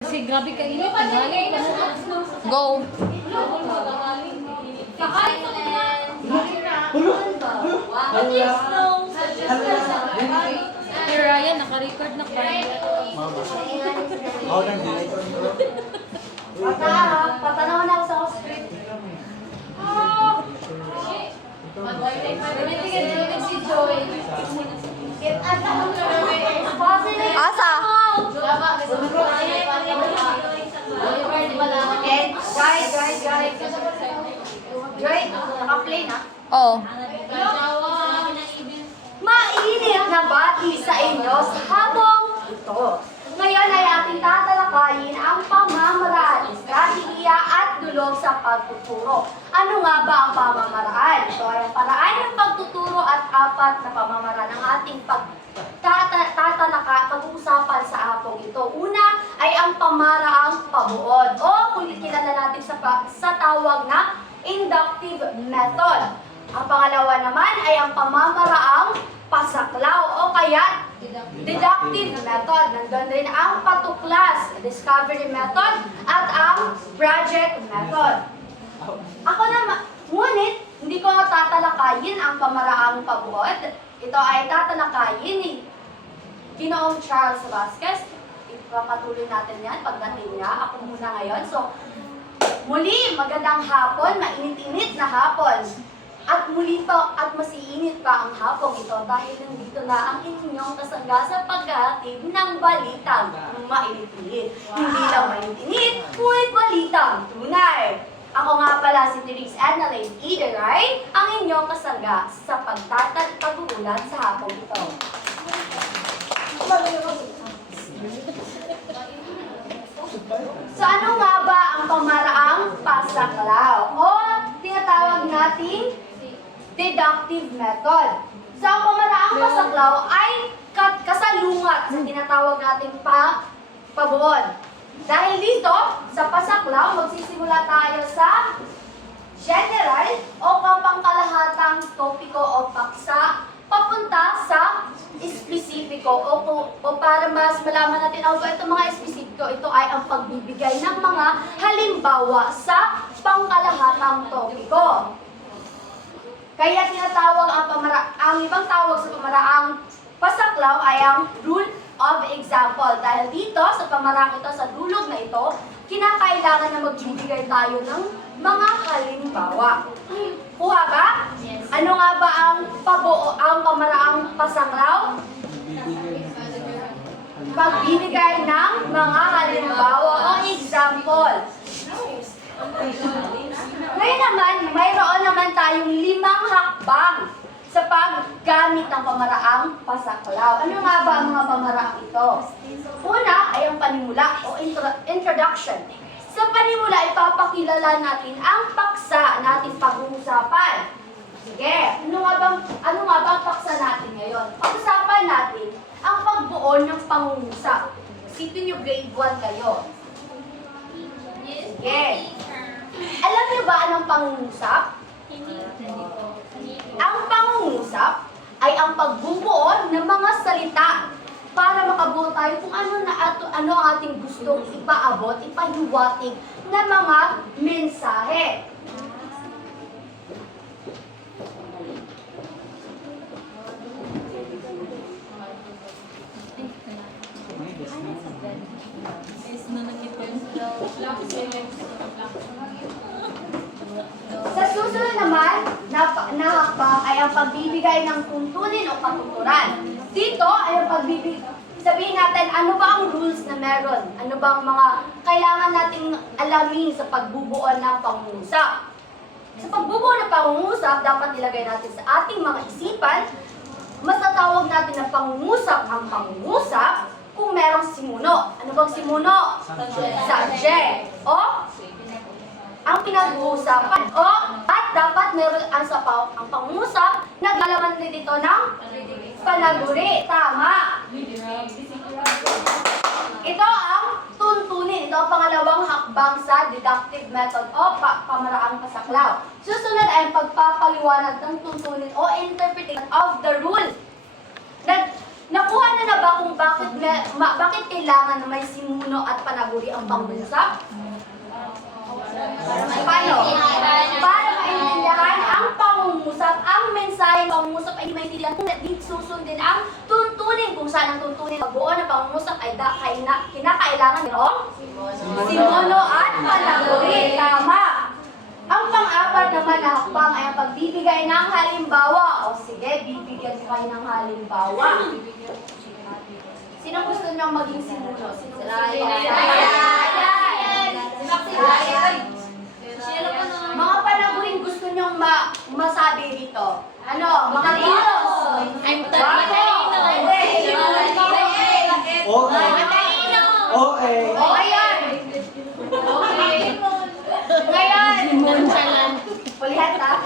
Kasi grabe ka init, galing pa na. Go! Hey Ryan, naka-record na pa. Patanaw na ako sa script. Si Joy. Asa? Guys. Joy, naka-play na. Oh. Mainit na bati sa inyo sa habong ito. Ngayon ay ating tatalakayin ang pamamaraan, estratehiya at dulog sa pagtuturo. Ano nga ba ang pamamaraan? Ito ay ang paraan ng pagtuturo at apat na pamamaraan ng ating pag-uusapan sa hapong ito. Una ay ang pamaraang pabuod o kung kilala natin sa tawag na inductive method. Ang pangalawa naman ay ang pamamaraang pasaklaw o kaya deductive method. Nandun rin ang patuklas, discovery method, at ang project method. Ako naman, ngunit hindi ko tatalakayin ang pamaraang pabuod. Ito ay tatalakayin ni Ginoong Charles Vasquez. Ipapatuloy natin yan pagdating niya. Ako muna ngayon. So, muli, magandang hapon, mainit-init na hapon. At muli pa at mas iinit pa ang hapong ito dahil nandito na ang inyong kasangga sa paghahatid ng balitang mainit-init. Hindi lang mainit-init, ngunit balitang tunay. Ako nga pala si Therese Annalyn Idaray, ang inyong kasangga sa pagtatagulan sa hapong ito. So ano nga ba ang pamaraang pasaklaw o tinatawag nating deductive method? So ang pamaraang pasaklaw ay kasalungat sa tinatawag nating pabuod. Dahil dito, sa pasaklaw, magsisimula tayo sa general o kapangkalahatang topiko o paksa papunta sa espesipiko o para mas malaman natin ano ba itong mga espesipiko, ito ay ang pagbibigay ng mga halimbawa sa pangkalahatang topiko. Kaya tinatawag ang ibang tawag sa pamaraang pasaklaw ay ang rule of example. Dahil dito, sa pamaraang ito, sa dulog na ito, kinakailangan na magbibigay tayo ng mga halimbawa. Kuha ba? Yes. Ano nga ba ang pamaraang pasaklaw? Pagbibigay ng mga halimbawa o example. Ngayon naman, mayroon naman tayong 5 hakbang sa paggamit ng pamaraang pasaklaw. Ano nga ba ang mga pamaraang ito? Una ay ang panimula o introduction. Sa panimula, ipapakilala natin ang paksa nating pag-uusapan. Sige, ano nga ba ang paksa natin ngayon? Pag-usapan natin ang pagbuo ng pangungusap. Isipin nyo grade 1 kayo. Sige. Alam niyo ba anong pangungusap? Ang pangungusap ay ang pagbubuo ng mga salita para makabuo tayo kung ano ang ating gustong ipaabot, ipahiwatig na mga mensahe. Sa susunod naman na hakbang ay ang pagbibigay ng tuntunin o patuturan. Dito ay ang sabihin natin ano ba ang rules na meron? Ano ba ang mga kailangan nating alamin sa pagbubuo ng pangungusap? Sa pagbubuo ng pangungusap, dapat ilagay natin sa ating mga isipan, matatawag natin na pangungusap ang pangungusap kung merong simuno. Ano bang simuno? Subject. O ang pinag-uusapan. O at dapat meron ang pangungusap, naglalaman din dito ng panaguri. Tama. Ito ang tuntunin. Ito ang pangalawang hakbang sa deductive method o pamaraang pasaklaw. Susunod ay ang pagpapaliwanag ng tuntunin o interpretation of the rule. Na Nakuha na ba kung bakit kailangan na may sinuno at panaguri ang pangungusap? Paano? Para maintindihan ang pangungusap, ang mensahe ng pangungusap ay maintindihan kung di susundin ang tuntunin kung saan ang tuntunin ng buo na pangungusap ay kinakailangan mayroong sinuno at panaguri. Tama. Ang pang-apat naman na hakbang ay ang pagbibigay ng halimbawa. O sige, bibigyan ko kayo ng halimbawa. Sino gusto niyang maging sinuno? Sino gusto mga panaguring gusto niyong masabi dito? Ano? Mga tiros? I'm talino. Okay yan. Ngayon. Nonchalant. Pulihat ha?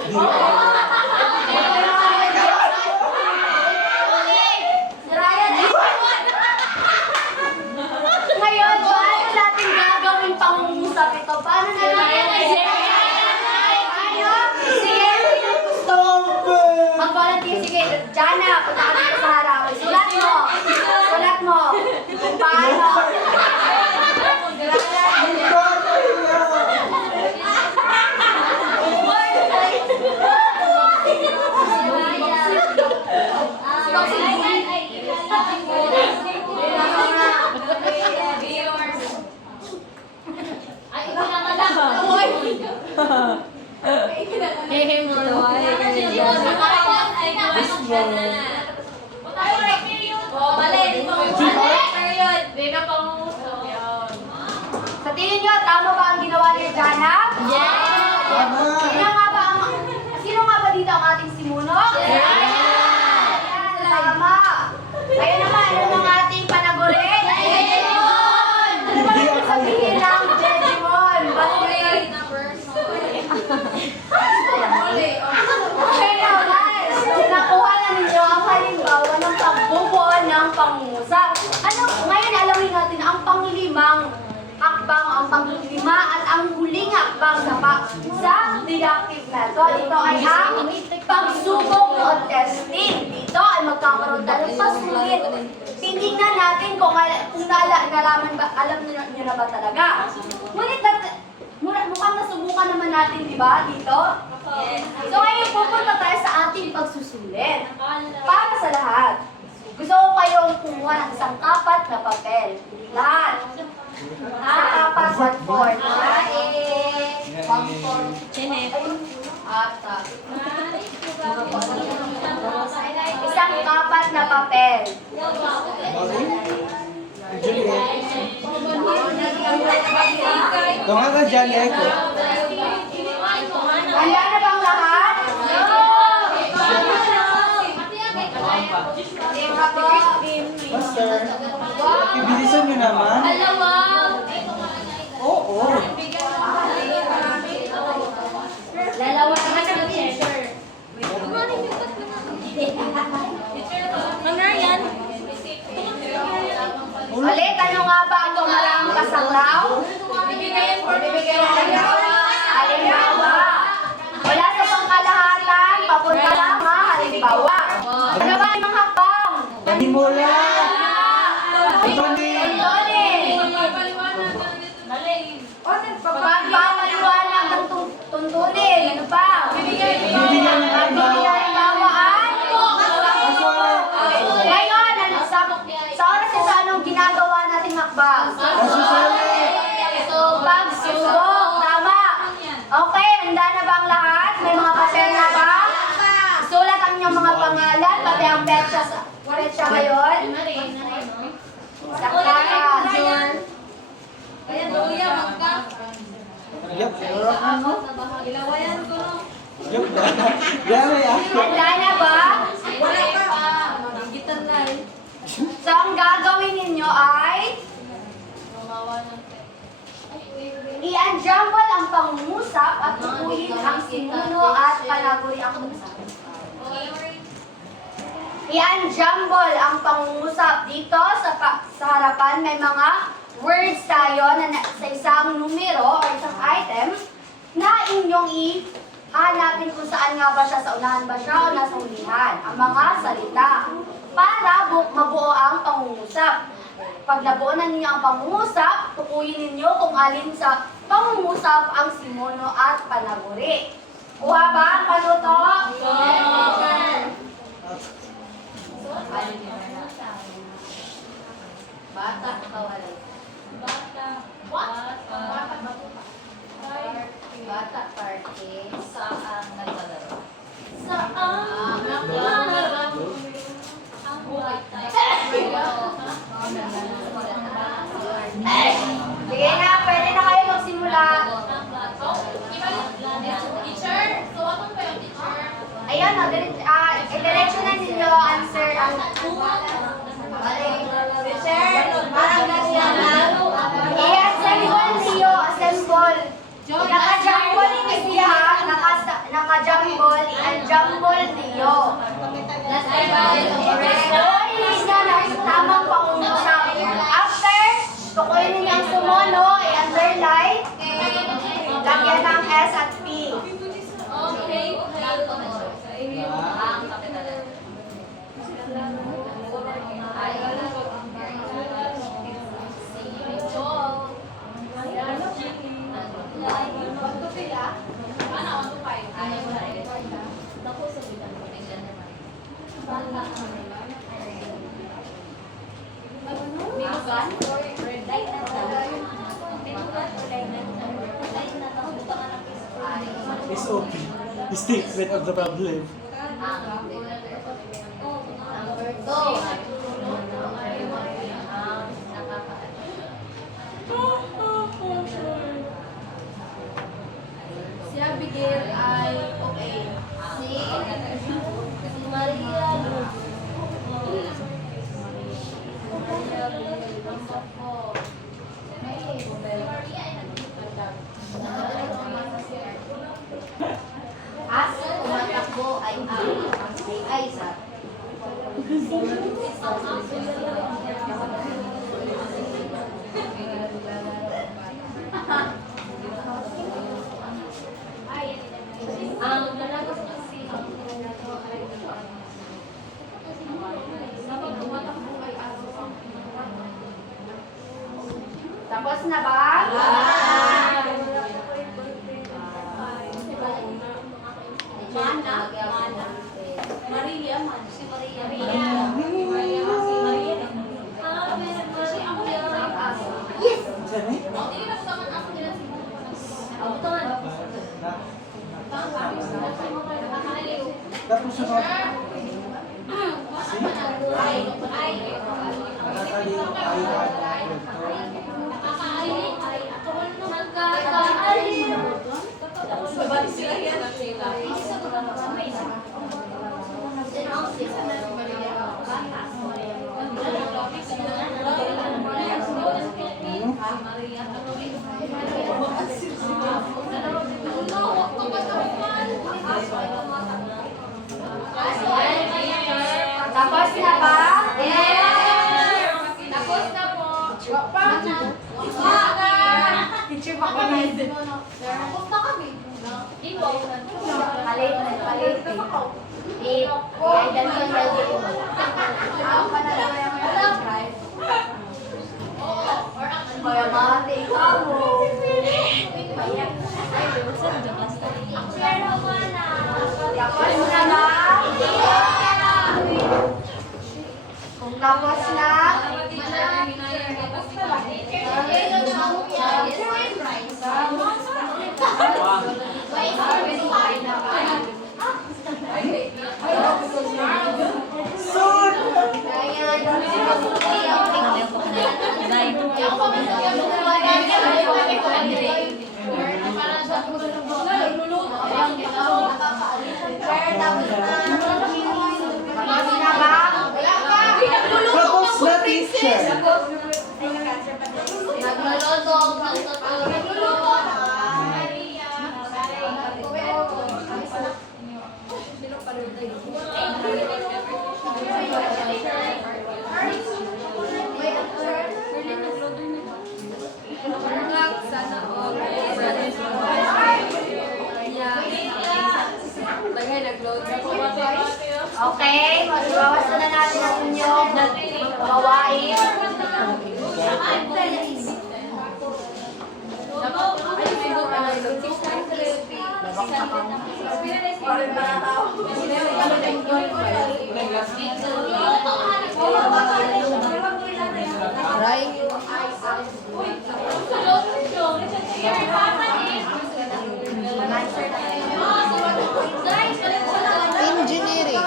Ngayon, paano natin gagawin pangungusap ito? Paano natin? Sige, mag-volunteer. Sige, Jana, punta ka dito sa harap. Sulat mo. Kung paano. Hehe mo. Sa tingin nyo, tama ba ang ginawa ni Jana? Sino nga ba dito ang ating simuno? Ayan, tama. Kaya naman, ano ang ating panaguri? Ano ba yung sabihin ng Jejimon? Okay naman. Nakuha na ninyo ang halimbawa ng pagbubuo ng pangungusap. Ngayon alamin natin ang panglimang hakbang, ang panglima at ang huling hakbang sa deductive method. Ito ay ang pagsubok o testing. Dito ay magkakaroon tayo ng pasulit. Titingnan natin kung nalaman ba, alam niyo na ba talaga. Ngunit mukhang nasubukan naman natin, di ba, dito? So ngayon pupunta tayo sa ating pagsusulit. Para sa lahat, gusto ko kayong kumuha ng isang kapat na papel. Lahat. Isang kapat, 1/4. Isang kapat na papel. Tunga ka dyan, Eko. Handa na bang lahat? Master, ibilisan nyo naman. Oo. Lalawa naman sa teacher. Ang Ryan. Ulit, ano nga ba ang tumarang kasanglaw? Bibigyan for Halimbawa. Wala sa pangkalahatan, papunta lang ha, halimbawa. Ano ba yung mga hakbang? Panimula. Tutunin. Pagpapaliwanag ng tuntunin. Ano pa? Bibigyan ng halimbawa. Ngayon, sa oras sa anong ginagawa nating hakbang? Pagsubok. Tama. Okay, handa na ba ang lahat? May mga papel na ba? Sulat ang inyong mga pangalan, pati ang petsa ngayon. Saka, Kaya Doya, magka. Yup. Ilawayan ko. Yup. Gano'n yan. handa na ba? Wala pa. Magigitan na eh. So, ang gagawin ninyo ay i-unjumble ang pangungusap at tukuyin ang sinuno at panaguri ang usap. I-unjumble ang pangungusap dito sa harapan. May mga words tayo na sa isang numero o isang item na inyong hanapin kung saan nga ba siya, sa unahan ba siya o nasa hulihan. Ang mga salita. para mabuo ang pangungusap. Pag nabuo na ninyo ang pangungusap, tukuyin ninyo kung alin sa pangungusap ang simono at panaguri. Kuha ba ang paluto? Bata, kawalan. Bata. Bata, party. Saan naglalaro? Saan naglalaro? Ang buhay Sige na, pwede na kayo magsimula. Teacher, so ano ba yung teacher? Ayun, i-directionan ninyo answer ang Teacher, parang ganyan lang. i-assemble niyo, assemble. Naka-jumble ni siya, naka-jumble, i-jumble niyo. Tukuyin niyo ng tamang pangungusap. After, tukuyin niyo ang sumuno, i-underline, lagyan ng S at P. Okay. Ang kapitalan. SOP. Statement of the problem. Si Abigail ay okay. Si Maria Luz. As tumatakbo ay Isaac. Tapos na ba? Mana. Maria man. Si Maria. Yes! Saan eh? Tapos sa mga... Nakakaliw Tapos na ba? Tapos na po. Teacher pa kami. Tapos na kami. Dito. Palit. Ay, ganun healthy ko. Ako pa na lang yung kaya mati ka mo. Tapos na ba? Kung tapos na, tapos na ba? Tapos na, teacher. Okay, magbawas na natin ang Engineering.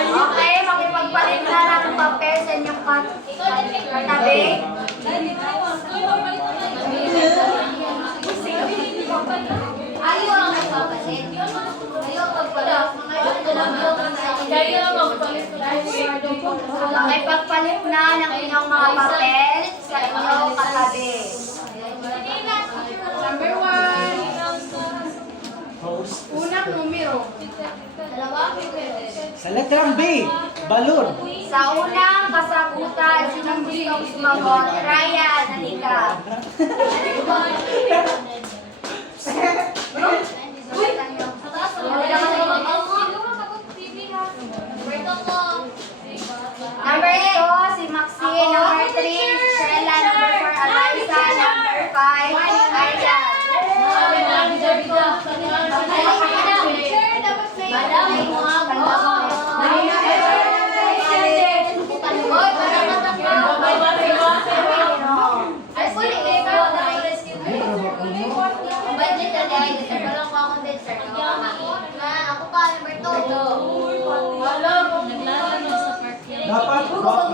Okay, makipagpalit na ng papel sa inyong katabi. Ayaw ang nagpapalit. Ayaw magpalit. Makipagpalit na ng inyong mga papel sa inyong katabi. Number 1. Host. Unang numero. Dalawa. Sa letrang B, balloon. Sa unang kasagutan, sinong gustong sumagot? Ryan, halika. Number 2, si Maxine. Number 3, Shella. Number 4, Eliza. Number 5, Ayla.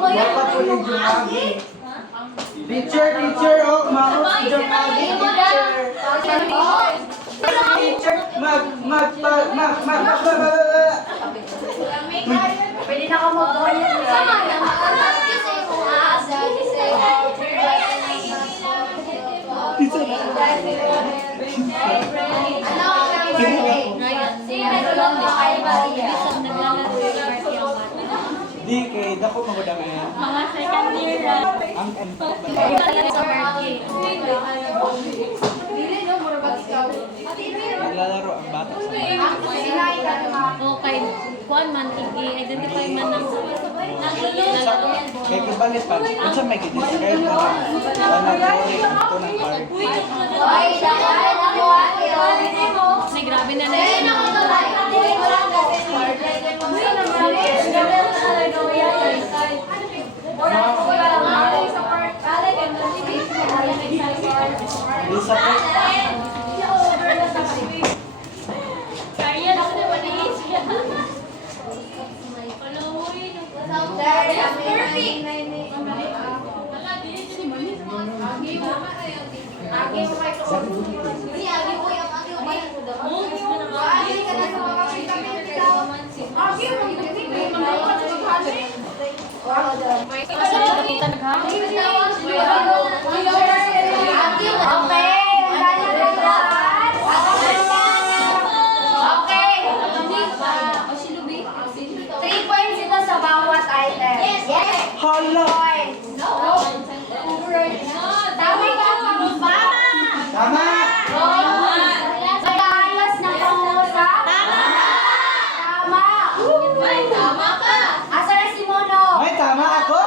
Dapat ulit yung agi. Teacher, oh, maot yung agi, teacher. Pwede na ka mag-ulit. Di kay dako magudang yan. Mga second year na. Ang Sa birthday. naglalaro ang bata sa Okay. Kuan man, i-identify man ng kay kibalit pa. Unsa may gidescribe mo na nag-worry ito ng card. May grabe na na yun. Di sa po. Kaya na ko naman Okay. 3 points ito sa bawat item. Yes. Hala! Points. Tama ka, Mama. Tama! Ayos na pangusap. Tama. Asa na si Mono? May tama ako?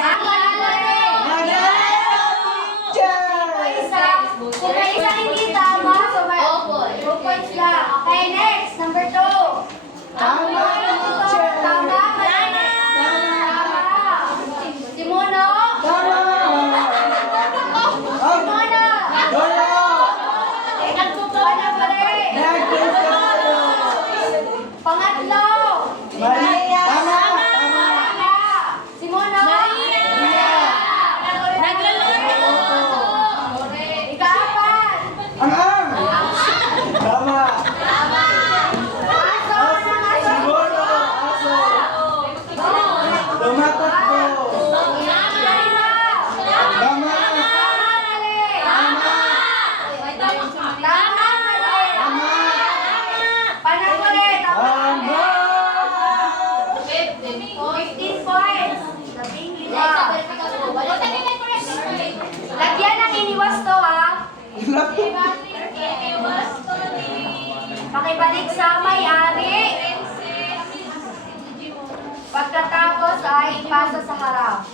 Ang lalaki. Pakibalik sa may-ari. Pagkatapos ay ipasa sa harap.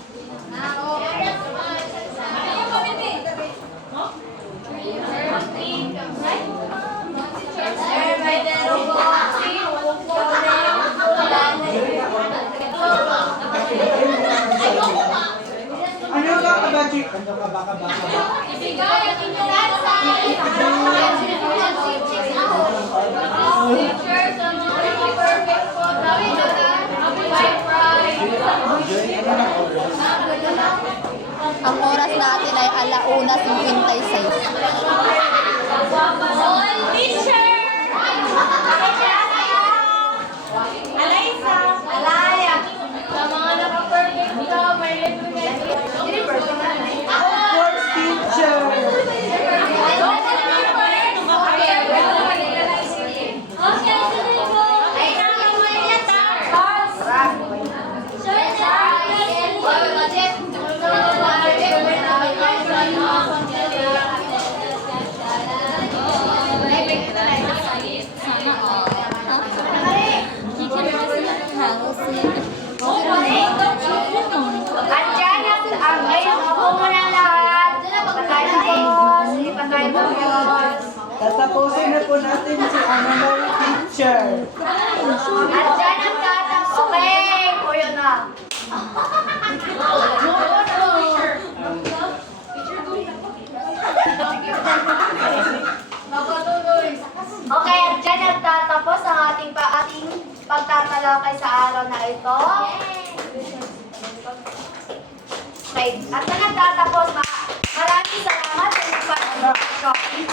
Ano ka kabachi? Ano ka baka? Ibigay ang inyong teacher sa mga perfect po. Dami na by prize. Ang oras natin ay 1:56. All teacher! Alaya! Sa mga naka-perfect ka, may libre na Of course, teacher! Andyan ang ngayon ako muna lahat. Patay-tapos. Patay-tapos. Tatapusin na po natin si another teacher. Andyan ang tatang. Okay. O yun na. Okay, andyan nagtatapos ang ating pagtatalakay sa araw na ito. Okay, at na nagtatapos, maraming salamat sa inyong pag-shopping.